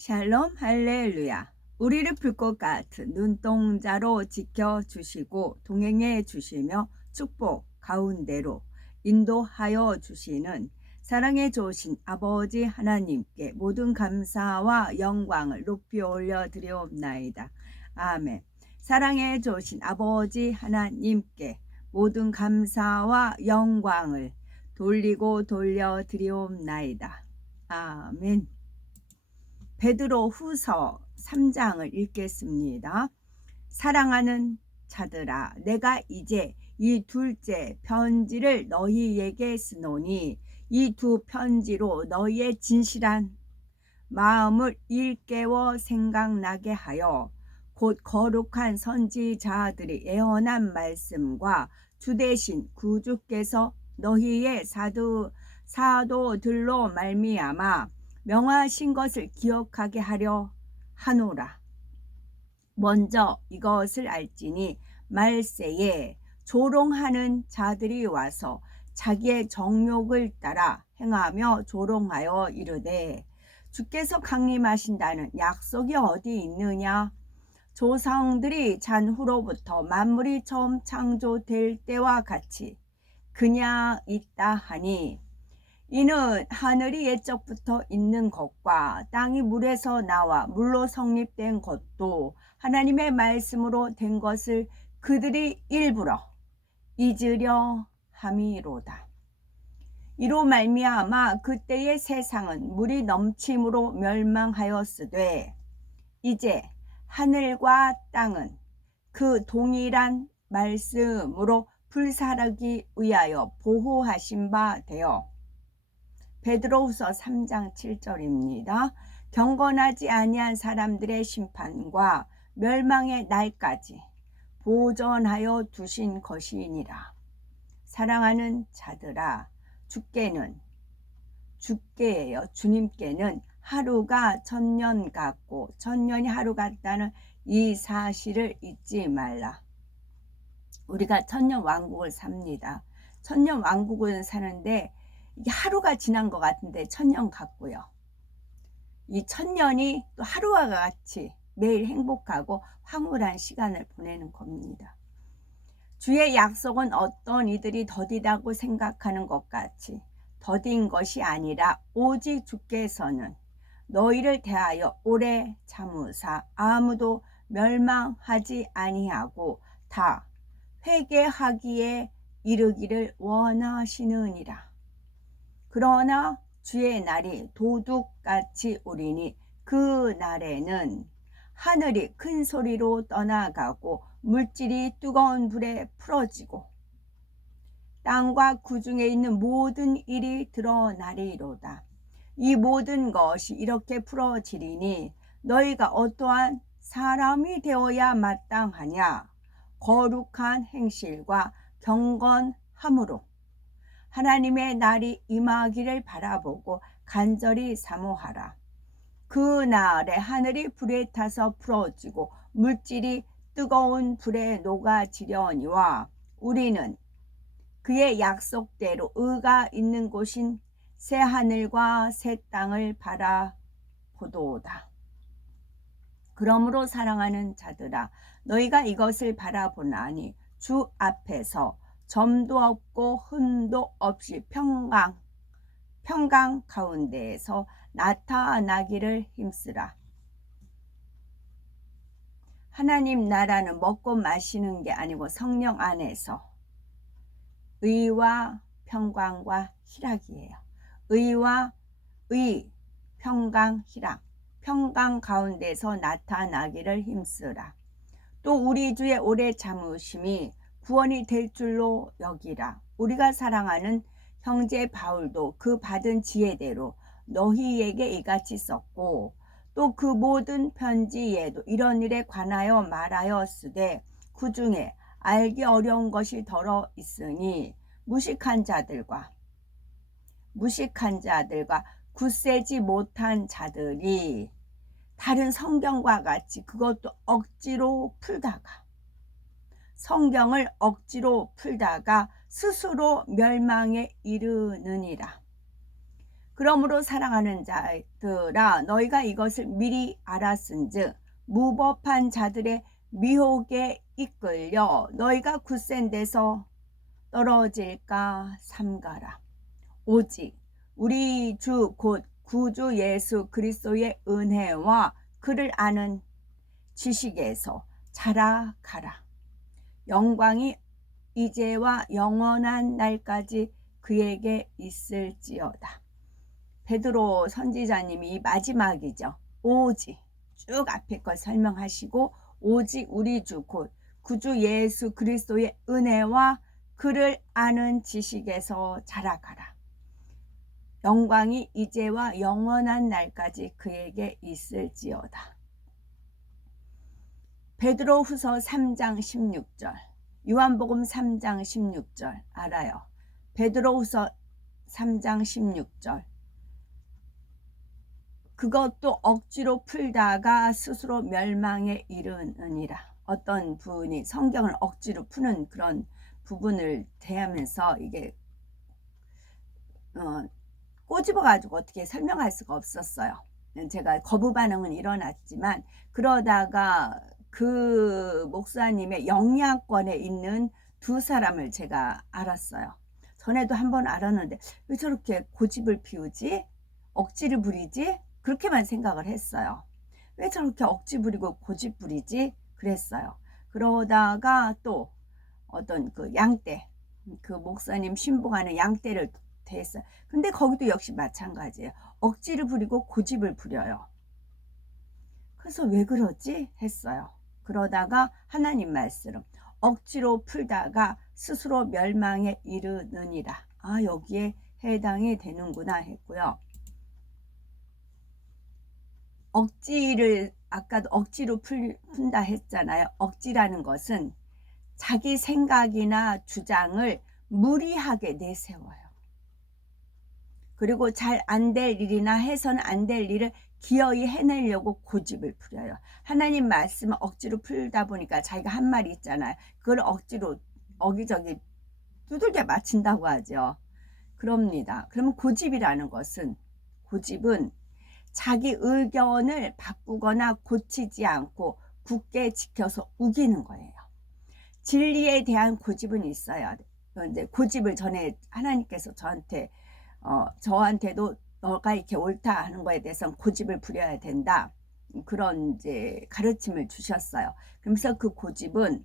샬롬 할렐루야. 우리를 불꽃 같은 눈동자로 지켜주시고 동행해 주시며 축복 가운데로 인도하여 주시는 사랑에 좋으신 아버지 하나님께 모든 감사와 영광을 높이 올려드리옵나이다. 아멘. 사랑에 좋으신 아버지 하나님께 모든 감사와 영광을 돌리고 돌려드리옵나이다. 아멘. 베드로 후서 3장을 읽겠습니다. 사랑하는 자들아, 내가 이제 이 둘째 편지를 너희에게 쓰노니 이 두 편지로 너희의 진실한 마음을 일깨워 생각나게 하여 곧 거룩한 선지자들이 예언한 말씀과 주 대신 구주께서 너희의 사도들로 말미암아 명하신 것을 기억하게 하려 하노라. 먼저 이것을 알지니 말세에 조롱하는 자들이 와서 자기의 정욕을 따라 행하며 조롱하여 이르되 주께서 강림하신다는 약속이 어디 있느냐? 조상들이 잔 후로부터 만물이 처음 창조될 때와 같이 그냥 있다 하니 이는 하늘이 옛적부터 있는 것과 땅이 물에서 나와 물로 성립된 것도 하나님의 말씀으로 된 것을 그들이 일부러 잊으려 함이로다. 이로 말미암아 그때의 세상은 물이 넘침으로 멸망하였으되 이제 하늘과 땅은 그 동일한 말씀으로 불사르기 위하여 보호하신 바 되어 베드로후서 3장 7절입니다. 경건하지 아니한 사람들의 심판과 멸망의 날까지 보존하여 두신 것이니라. 사랑하는 자들아, 주님께는 하루가 천년 같고 천년이 하루 같다는 이 사실을 잊지 말라. 우리가 천년 왕국을 삽니다. 천년 왕국을 사는데 이게 하루가 지난 것 같은데 천년 같고요. 이 천년이 또 하루와 같이 매일 행복하고 황홀한 시간을 보내는 겁니다. 주의 약속은 어떤 이들이 더디다고 생각하는 것 같이 더딘 것이 아니라 오직 주께서는 너희를 대하여 오래 참으사 아무도 멸망하지 아니하고 다 회개하기에 이르기를 원하시느니라. 그러나 주의 날이 도둑같이 오리니 그 날에는 하늘이 큰 소리로 떠나가고 물질이 뜨거운 불에 풀어지고 땅과 그 중에 있는 모든 일이 드러나리로다. 이 모든 것이 이렇게 풀어지리니 너희가 어떠한 사람이 되어야 마땅하냐? 거룩한 행실과 경건함으로 하나님의 날이 임하기를 바라보고 간절히 사모하라. 그 날에 하늘이 불에 타서 풀어지고 물질이 뜨거운 불에 녹아지려니와 우리는 그의 약속대로 의가 있는 곳인 새 하늘과 새 땅을 바라보도다. 그러므로 사랑하는 자들아, 너희가 이것을 바라보나니 주 앞에서 점도 없고 흠도 없이 평강 가운데에서 나타나기를 힘쓰라. 하나님 나라는 먹고 마시는 게 아니고 성령 안에서 의와 평강과 희락이에요. 평강, 희락, 평강 가운데서 나타나기를 힘쓰라. 또 우리 주의 오래 참으심이 구원이 될 줄로 여기라. 우리가 사랑하는 형제 바울도 그 받은 지혜대로 너희에게 이같이 썼고 또 그 모든 편지에도 이런 일에 관하여 말하였으되 그 중에 알기 어려운 것이 더러 있으니 무식한 자들과 굳세지 못한 자들이 다른 성경과 같이 그것도 성경을 억지로 풀다가 스스로 멸망에 이르느니라. 그러므로 사랑하는 자들아 너희가 이것을 미리 알았은즉 무법한 자들의 미혹에 이끌려 너희가 굳센 데서 떨어질까 삼가라. 오직 우리 주 곧 구주 예수 그리스도의 은혜와 그를 아는 지식에서 자라가라. 영광이 이제와 영원한 날까지 그에게 있을지어다. 베드로 선지자님이 이 마지막이죠. 오직 쭉 앞에 걸 설명하시고 오직 우리 주 곧 구주 예수 그리스도의 은혜와 그를 아는 지식에서 자라가라. 영광이 이제와 영원한 날까지 그에게 있을지어다. 베드로후서 3장 16절, 요한복음 3장 16절 알아요. 베드로후서 3장 16절. 그것도 억지로 풀다가 스스로 멸망에 이르느니라. 어떤 분이 성경을 억지로 푸는 그런 부분을 대하면서 이게 꼬집어가지고 어떻게 설명할 수가 없었어요. 제가 거부 반응은 일어났지만 그러다가 그 목사님의 영향권에 있는 두 사람을 제가 알았어요. 전에도 한번 알았는데 왜 저렇게 고집을 피우지? 억지를 부리지? 그렇게만 생각을 했어요. 왜 저렇게 억지 부리고 고집 부리지? 그랬어요. 그러다가 또 어떤 그 양떼, 그 목사님 신봉하는 양떼를 대했어요. 근데 거기도 역시 마찬가지예요. 억지를 부리고 고집을 부려요. 그래서 왜 그러지? 했어요. 그러다가 하나님 말씀, 억지로 풀다가 스스로 멸망에 이르느니라. 아, 여기에 해당이 되는구나 했고요. 억지를 아까도 억지로 푼다 했잖아요. 억지라는 것은 자기 생각이나 주장을 무리하게 내세워요. 그리고 잘 안 될 일이나 해서는 안 될 일을 기어이 해내려고 고집을 부려요. 하나님 말씀을 억지로 풀다 보니까 자기가 한 말이 있잖아요. 그걸 억지로 어기저기 두들겨 맞춘다고 하죠. 그럽니다. 그러면 고집이라는 것은, 고집은 자기 의견을 바꾸거나 고치지 않고 굳게 지켜서 우기는 거예요. 진리에 대한 고집은 있어야 돼. 이제 고집을 전에 하나님께서 저한테도 너가 이렇게 옳다 하는 거에 대해서는 고집을 부려야 된다. 그런 이제 가르침을 주셨어요. 그러면서 그 고집은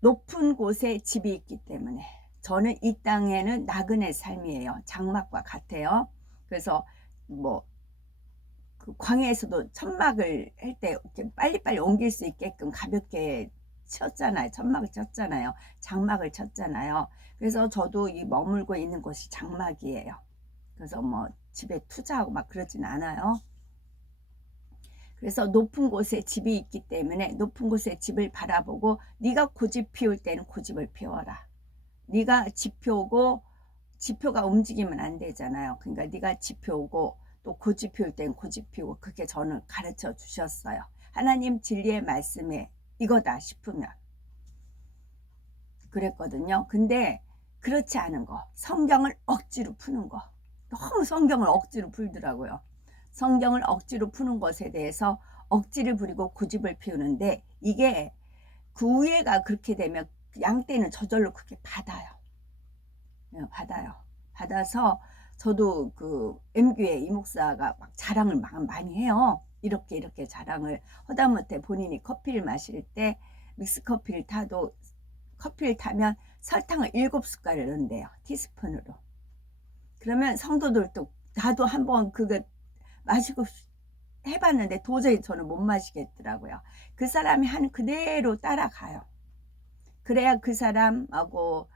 높은 곳에 집이 있기 때문에 저는 이 땅에는 나그네 삶이에요. 장막과 같아요. 그래서 그 광야에서도 천막을 할 때 빨리빨리 옮길 수 있게끔 가볍게 쳤잖아요. 천막을 쳤잖아요. 장막을 쳤잖아요. 그래서 저도 이 머물고 있는 곳이 장막이에요. 그래서 집에 투자하고 막 그러진 않아요. 그래서 높은 곳에 집이 있기 때문에 높은 곳에 집을 바라보고 네가 고집 피울 때는 고집을 피워라. 네가 지표고 지표가 움직이면 안 되잖아요. 그러니까 네가 지표고 또 고집 피울 때는 고집 피우고 그게 저는 가르쳐 주셨어요. 하나님 진리의 말씀에 이거다 싶으면 그랬거든요. 근데 그렇지 않은 거, 성경을 억지로 푸는 거, 너무 성경을 억지로 풀더라고요. 성경을 억지로 푸는 것에 대해서 억지를 부리고 고집을 피우는데 이게 그 우애가 그렇게 되면 양떼는 저절로 그렇게 받아요. 받아서 저도 그 M교회 이 목사가 막 자랑을 막 많이 해요. 이렇게 자랑을 하다못해 본인이 커피를 마실 때 믹스커피를 타도 커피를 타면 설탕을 7숟갈을 넣는데요. 티스푼으로. 그러면 성도들도 나도 한번 그거 마시고 해봤는데 도저히 저는 못 마시겠더라고요. 그 사람이 하는 그대로 따라가요. 그래야 그 사람하고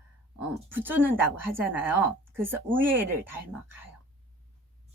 붙잡는다고 하잖아요. 그래서 우애를 닮아가요.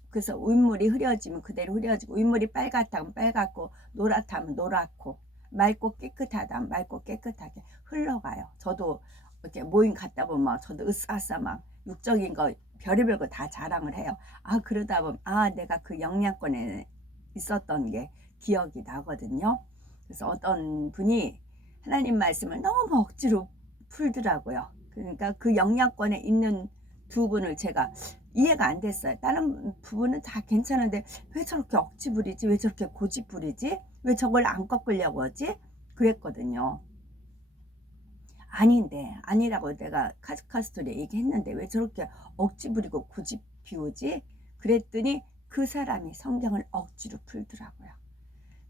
그래서 윗물이 흐려지면 그대로 흐려지고 윗물이 빨갛다면 빨갛고 노랗다면 노랗고 맑고 깨끗하다면 맑고 깨끗하게 흘러가요. 저도 이렇게 모임 갔다 보면 저도 으쌰으쌰 막 육적인 거 별의별 거 다 자랑을 해요. 아 그러다 보면 내가 그 영향권에 있었던 게 기억이 나거든요. 그래서 어떤 분이 하나님 말씀을 너무 억지로 풀더라고요. 그러니까 그 영향권에 있는 두 분을 제가 이해가 안 됐어요. 다른 부분은 다 괜찮은데 왜 저렇게 억지 부리지? 왜 저렇게 고집 부리지? 왜 저걸 안 꺾으려고 하지? 그랬거든요. 아닌데 아니라고 내가 카스토리에 얘기했는데 왜 저렇게 억지 부리고 고집 피우지? 그랬더니 그 사람이 성경을 억지로 풀더라고요.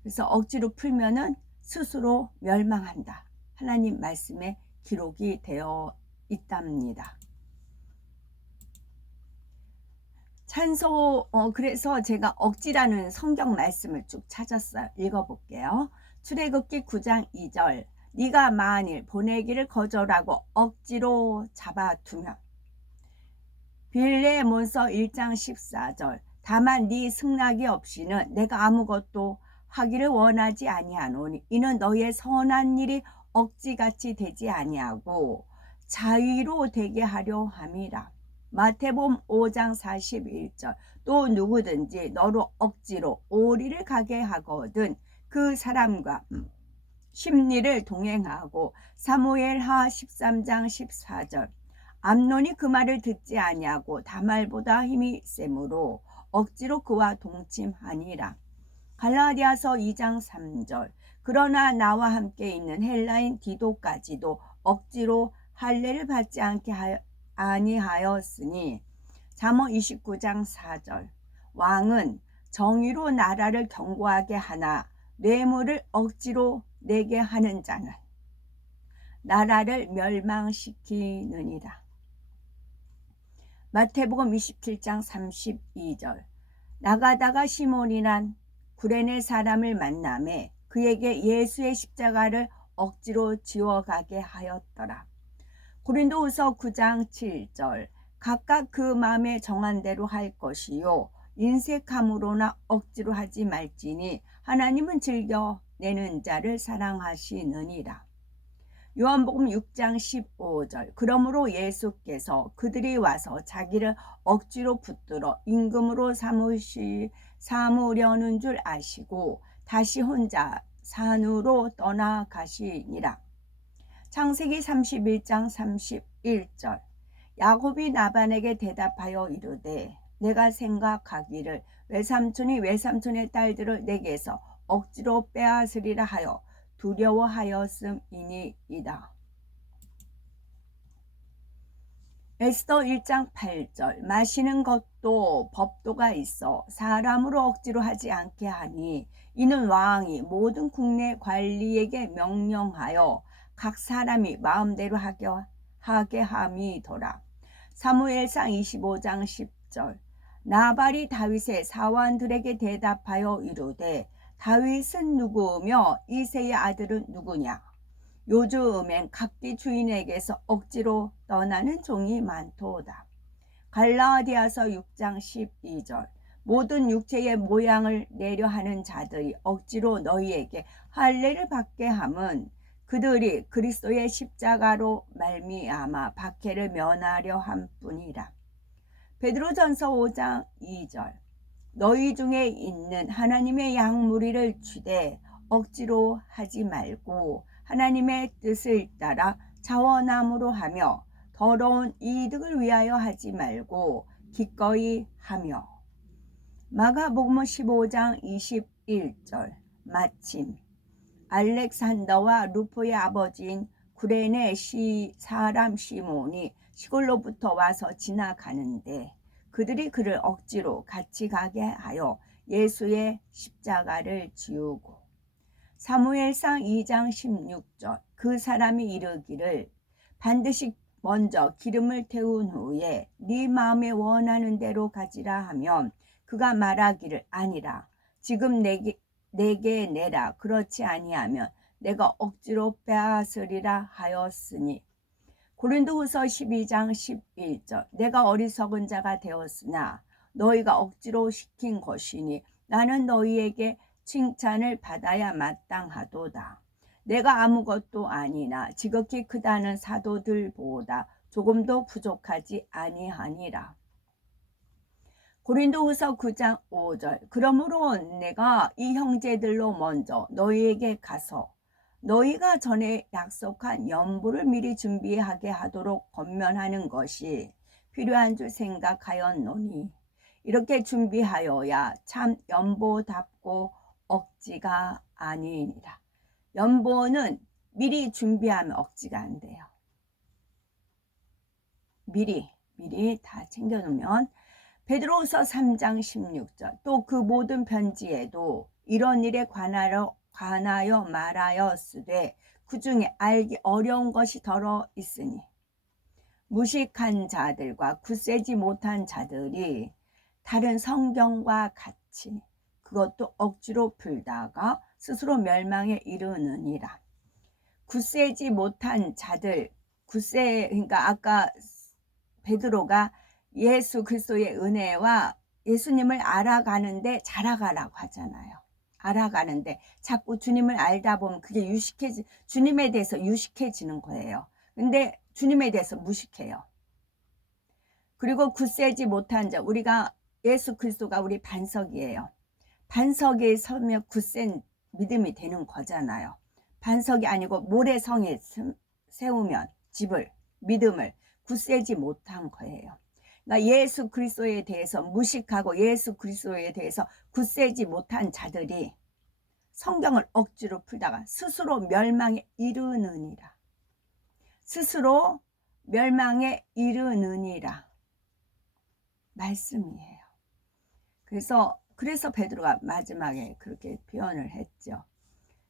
그래서 억지로 풀면은 스스로 멸망한다. 하나님 말씀에 기록이 되어 있답니다. 그래서 제가 억지라는 성경 말씀을 쭉 찾았어요. 읽어볼게요. 출애굽기 9장 2절. 네가 만일 보내기를 거절하고 억지로 잡아두면. 빌레몬서 1장 14절. 다만 네 승낙이 없이는 내가 아무것도 하기를 원하지 아니하노니 이는 너희의 선한 일이 억지같이 되지 아니하고 자의로 되게 하려 함이라. 마태복음 5장 41절. 또 누구든지 너로 억지로 오리를 가게 하거든 그 사람과 심리를 동행하고. 사무엘하 13장 14절. 암논이 그 말을 듣지 아니하고 다말보다 힘이 세므로 억지로 그와 동침하니라. 갈라디아서 2장 3절. 그러나 나와 함께 있는 헬라인 디도까지도 억지로 할례를 받지 않게 아니하였으니. 잠언 29장 4절. 왕은 정의로 나라를 견고하게 하나 뇌물을 억지로 내게 하는 자는 나라를 멸망시키느니라. 마태복음 27장 32절. 나가다가 시몬이란 구레네 사람을 만나매 그에게 예수의 십자가를 억지로 지워가게 하였더라. 고린도후서 9장 7절. 각각 그 마음에 정한 대로 할 것이요 인색함으로나 억지로 하지 말지니 하나님은 즐겨 내는 자를 사랑하시느니라. 요한복음 6장 15절. 그러므로 예수께서 그들이 와서 자기를 억지로 붙들어 임금으로 삼으려는 줄 아시고 다시 혼자 산으로 떠나가시니라. 창세기 31장 31절. 야곱이 라반에게 대답하여 이르되 내가 생각하기를 외삼촌이 외삼촌의 딸들을 내게서 억지로 빼앗으리라 하여 두려워하였음이니이다. 에스더 1장 8절. 마시는 것도 법도가 있어 사람으로 억지로 하지 않게 하니 이는 왕이 모든 국내 관리에게 명령하여 각 사람이 마음대로 하게 함이더라. 사무엘상 25장 10절. 나발이 다윗의 사원들에게 대답하여 이르되 다윗은 누구며 이새의 아들은 누구냐? 요즘엔 각기 주인에게서 억지로 떠나는 종이 많도다. 갈라디아서 6장 12절. 모든 육체의 모양을 내려 하는 자들이 억지로 너희에게 할례를 받게 함은 그들이 그리스도의 십자가로 말미암아 박해를 면하려 함뿐이라. 베드로전서 5장 2절. 너희 중에 있는 하나님의 양 무리를 취되 억지로 하지 말고 하나님의 뜻을 따라 자원함으로 하며 더러운 이득을 위하여 하지 말고 기꺼이 하며. 마가복음 15장 21절. 마침 알렉산더와 루포의 아버지인 구레네 사람 시몬이 시골로부터 와서 지나가는데 그들이 그를 억지로 같이 가게 하여 예수의 십자가를 지우고. 사무엘상 2장 16절. 그 사람이 이르기를 반드시 먼저 기름을 태운 후에 네 마음에 원하는 대로 가지라 하면 그가 말하기를 아니라 지금 내게 내라. 그렇지 아니하면 내가 억지로 빼앗으리라 하였으니. 고린도후서 12장 11절. 내가 어리석은 자가 되었으나 너희가 억지로 시킨 것이니 나는 너희에게 칭찬을 받아야 마땅하도다. 내가 아무것도 아니나 지극히 크다는 사도들보다 조금도 부족하지 아니하니라. 고린도후서 9장 5절. 그러므로 내가 이 형제들로 먼저 너희에게 가서 너희가 전에 약속한 연보를 미리 준비하게 하도록 권면하는 것이 필요한 줄 생각하였노니 이렇게 준비하여야 참 연보답고 억지가 아니니라. 연보는 미리 준비하면 억지가 안 돼요. 미리 다 챙겨놓으면. 베드로후서 3장 16절 또 그 모든 편지에도 이런 일에 관하여 말하였으되 그 중에 알기 어려운 것이 더러 있으니 무식한 자들과 굳세지 못한 자들이 다른 성경과 같이 그것도 억지로 풀다가 스스로 멸망에 이르느니라. 굳세지 못한 자들, 그러니까 아까 베드로가 예수 그리스도의 은혜와 예수님을 알아가는데 자라가라고 하잖아요. 알아가는데 자꾸 주님을 알다 보면 그게 주님에 대해서 유식해지는 거예요. 근데 주님에 대해서 무식해요. 그리고 굳세지 못한 자, 우리가 예수 그리스도가 우리 반석이에요. 반석에 서면 굳센 믿음이 되는 거잖아요. 반석이 아니고 모래성에 세우면 집을, 믿음을 굳세지 못한 거예요. 그러니까 예수 그리스도에 대해서 무식하고 예수 그리스도에 대해서 굳세지 못한 자들이 성경을 억지로 풀다가 스스로 멸망에 이르느니라. 스스로 멸망에 이르느니라. 말씀이에요. 그래서 베드로가 마지막에 그렇게 표현을 했죠.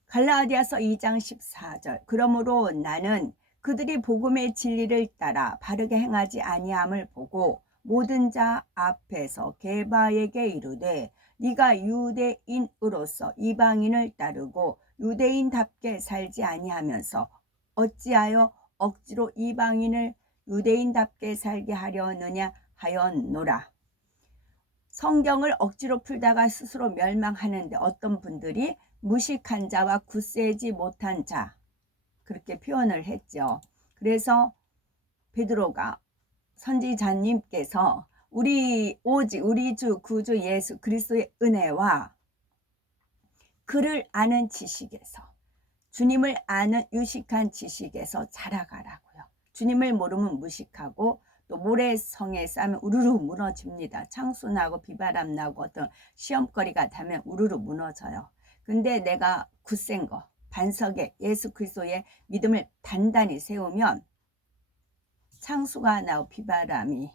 갈라디아서 2장 14절 그러므로 나는 그들이 복음의 진리를 따라 바르게 행하지 아니함을 보고 모든 자 앞에서 게바에게 이르되 네가 유대인으로서 이방인을 따르고 유대인답게 살지 아니하면서 어찌하여 억지로 이방인을 유대인답게 살게 하려느냐 하였노라. 성경을 억지로 풀다가 스스로 멸망하는데 어떤 분들이 무식한 자와 굳세지 못한 자 그렇게 표현을 했죠. 그래서 베드로가 선지자님께서 오직 우리 주 구주 예수 그리스도의 은혜와 그를 아는 지식에서 주님을 아는 유식한 지식에서 자라가라고요. 주님을 모르면 무식하고 또 모래성에 싸면 우르르 무너집니다. 창수나고 비바람 나고 어떤 시험거리가 되면 우르르 무너져요. 근데 내가 굳센 거 반석에 예수 그리스도의 믿음을 단단히 세우면 창수가 나고 비바람이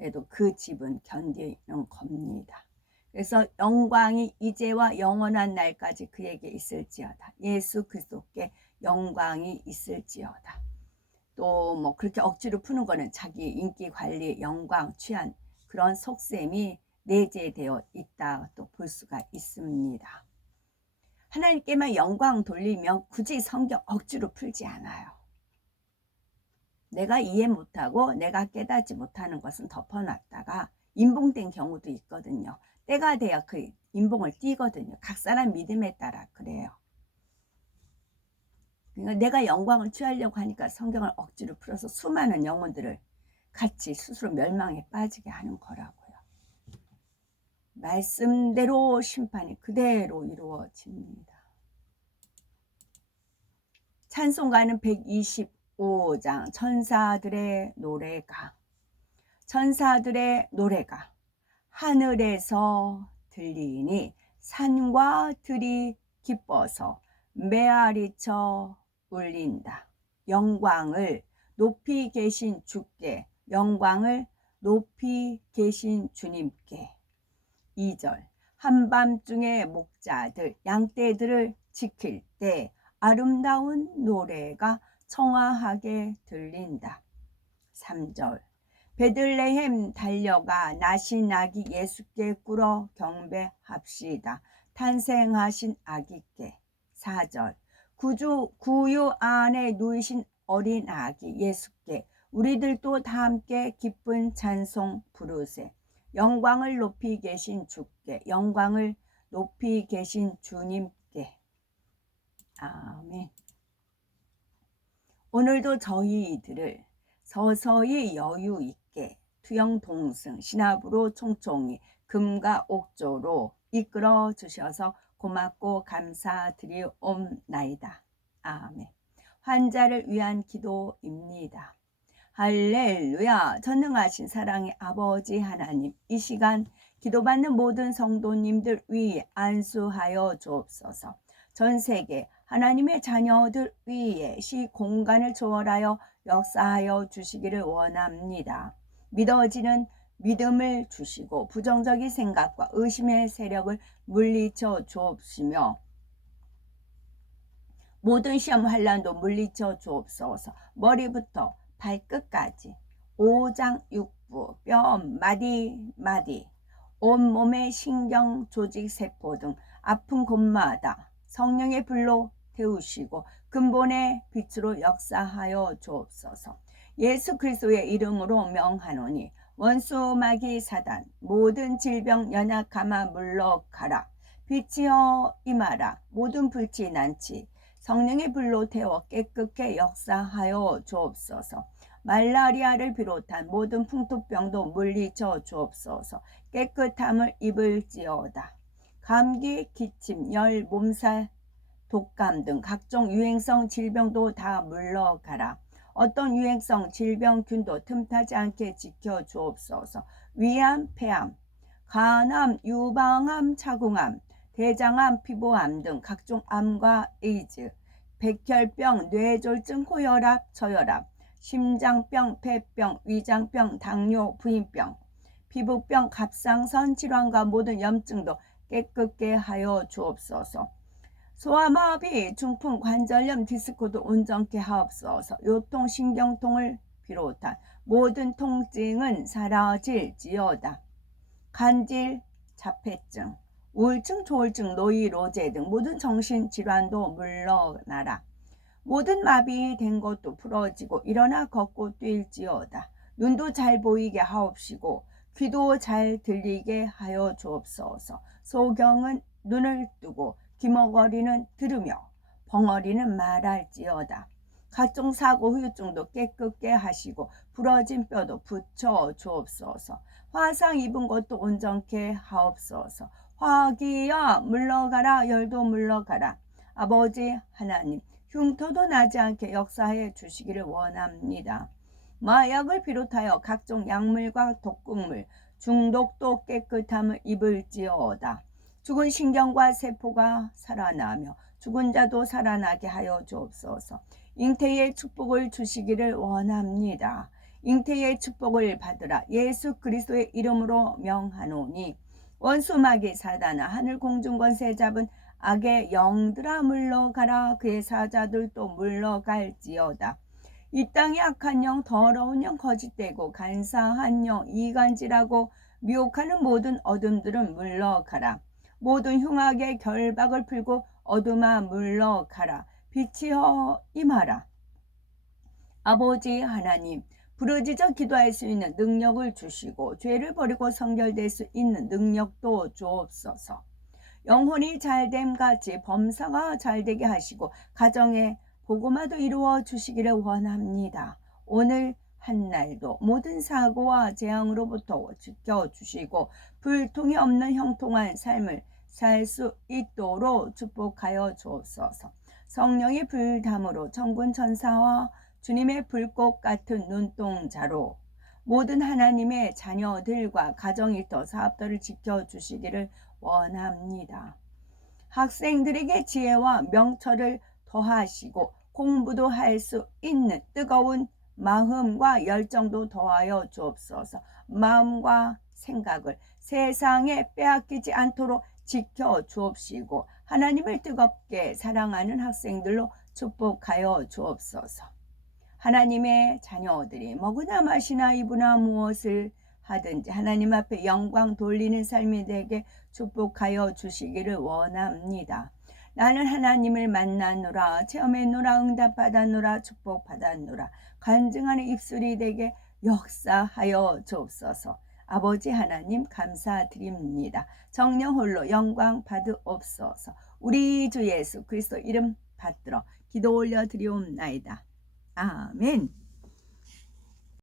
해도 그 집은 견디는 겁니다. 그래서 영광이 이제와 영원한 날까지 그에게 있을지어다. 예수 그리스도께 영광이 있을지어다. 또 뭐 그렇게 억지로 푸는 거는 자기 인기 관리, 영광 취한 그런 속셈이 내재되어 있다 또 볼 수가 있습니다. 하나님께만 영광 돌리면 굳이 성경 억지로 풀지 않아요. 내가 이해 못하고 내가 깨닫지 못하는 것은 덮어놨다가 인봉된 경우도 있거든요. 때가 돼야 그 인봉을 띄거든요. 각 사람 믿음에 따라 그래요. 그러니까 내가 영광을 취하려고 하니까 성경을 억지로 풀어서 수많은 영혼들을 같이 스스로 멸망에 빠지게 하는 거라고요. 말씀대로 심판이 그대로 이루어집니다. 찬송가는 125장 천사들의 노래가 하늘에서 들리니 산과 들이 기뻐서 메아리쳐 울린다. 영광을 높이 계신 주께, 영광을 높이 계신 주님께. 2절 한밤중에 목자들 양떼들을 지킬 때 아름다운 노래가 청아하게 들린다. 3절 베들레헴 달려가 나신 아기 예수께 꿇어 경배합시다. 탄생하신 아기께. 4절 구유 안에 누이신 어린 아기 예수께 우리들도 다 함께 기쁜 찬송 부르세. 영광을 높이 계신 주께, 영광을 높이 계신 주님께. 아멘. 오늘도 저희들을 서서히 여유 있게 투영동승 신압으로 총총히 금과 옥조로 이끌어 주셔서 고맙고 감사드리옵나이다. 아멘. 환자를 위한 기도입니다. 할렐루야. 전능하신 사랑의 아버지 하나님, 이 시간 기도받는 모든 성도님들 위에 안수하여 주옵소서. 전 세계 하나님의 자녀들 위에 시 공간을 초월하여 역사하여 주시기를 원합니다. 믿어지는 믿음을 주시고 부정적인 생각과 의심의 세력을 물리쳐 주옵시며 모든 시험 환난도 물리쳐 주옵소서. 머리부터 발끝까지 오장육부 뼈 마디 온몸의 신경 조직 세포 등 아픈 곳마다 성령의 불로 태우시고 근본의 빛으로 역사하여 주옵소서. 예수 그리스도의 이름으로 명하노니 원수 마귀 사단 모든 질병 연약함아 물러가라. 빛이여 임하라. 모든 불치 난치 성령의 불로 태워 깨끗게 역사하여 주옵소서. 말라리아를 비롯한 모든 풍토병도 물리쳐 주옵소서. 깨끗함을 입을지어다. 감기, 기침, 열, 몸살, 독감 등 각종 유행성 질병도 다 물러가라. 어떤 유행성 질병균도 틈타지 않게 지켜주옵소서. 위암, 폐암, 간암, 유방암, 차궁암, 대장암, 피부암 등 각종 암과 에이즈, 백혈병, 뇌졸중, 고혈압, 저혈압, 심장병, 폐병, 위장병, 당뇨, 부인병, 피부병, 갑상선 질환과 모든 염증도 깨끗게 하여 주옵소서. 소아마비, 중풍, 관절염, 디스코도 온전케 하옵소서. 요통, 신경통을 비롯한 모든 통증은 사라질지어다. 간질, 자폐증, 우울증, 조울증, 노이로제 등 모든 정신질환도 물러나라. 모든 마비된 것도 풀어지고 일어나 걷고 뛸지어다. 눈도 잘 보이게 하옵시고 귀도 잘 들리게 하여 주옵소서. 소경은 눈을 뜨고 귀머거리는 들으며 벙어리는 말할지어다. 각종 사고 후유증도 깨끗게 하시고 부러진 뼈도 붙여 주옵소서. 화상 입은 것도 온전케 하옵소서. 화기야 물러가라. 열도 물러가라. 아버지 하나님, 흉터도 나지 않게 역사해 주시기를 원합니다. 마약을 비롯하여 각종 약물과 독극물, 중독도 깨끗함을 입을지어다. 죽은 신경과 세포가 살아나며 죽은 자도 살아나게 하여 주옵소서. 잉태의 축복을 주시기를 원합니다. 잉태의 축복을 받으라. 예수 그리스도의 이름으로 명하노니 원수 마귀 사단아 하늘 공중 권세 잡은 악의 영들아 물러가라. 그의 사자들도 물러갈지어다. 이 땅의 악한 영, 더러운 영, 거짓되고 간사한 영, 이간질하고 미혹하는 모든 어둠들은 물러가라. 모든 흉악의 결박을 풀고 어둠아 물러가라. 빛이여 임하라. 아버지 하나님, 부르짖어 기도할 수 있는 능력을 주시고 죄를 버리고 성결될 수 있는 능력도 주옵소서. 영혼이 잘됨 같이 범사가 잘되게 하시고 가정에 복음화도 이루어 주시기를 원합니다. 오늘 한날도 모든 사고와 재앙으로부터 지켜주시고 불통이 없는 형통한 삶을 살 수 있도록 축복하여 주옵소서. 성령의 불담으로 천군 천사와 주님의 불꽃 같은 눈동자로 모든 하나님의 자녀들과 가정일터 사업들을 지켜주시기를 원합니다. 학생들에게 지혜와 명철을 더하시고 공부도 할 수 있는 뜨거운 마음과 열정도 더하여 주옵소서. 마음과 생각을 세상에 빼앗기지 않도록 지켜 주옵시고 하나님을 뜨겁게 사랑하는 학생들로 축복하여 주옵소서. 하나님의 자녀들이 먹으나 마시나 입으나 무엇을 하든지 하나님 앞에 영광 돌리는 삶이 되게 축복하여 주시기를 원합니다. 나는 하나님을 만나노라, 체험했노라, 응답받았노라, 축복받았노라, 간증하는 입술이 되게 역사하여 주옵소서. 아버지 하나님 감사드립니다. 정령 홀로 영광 받으옵소서. 우리 주 예수 그리스도 이름 받들어 기도 올려 드리옵나이다. 아멘.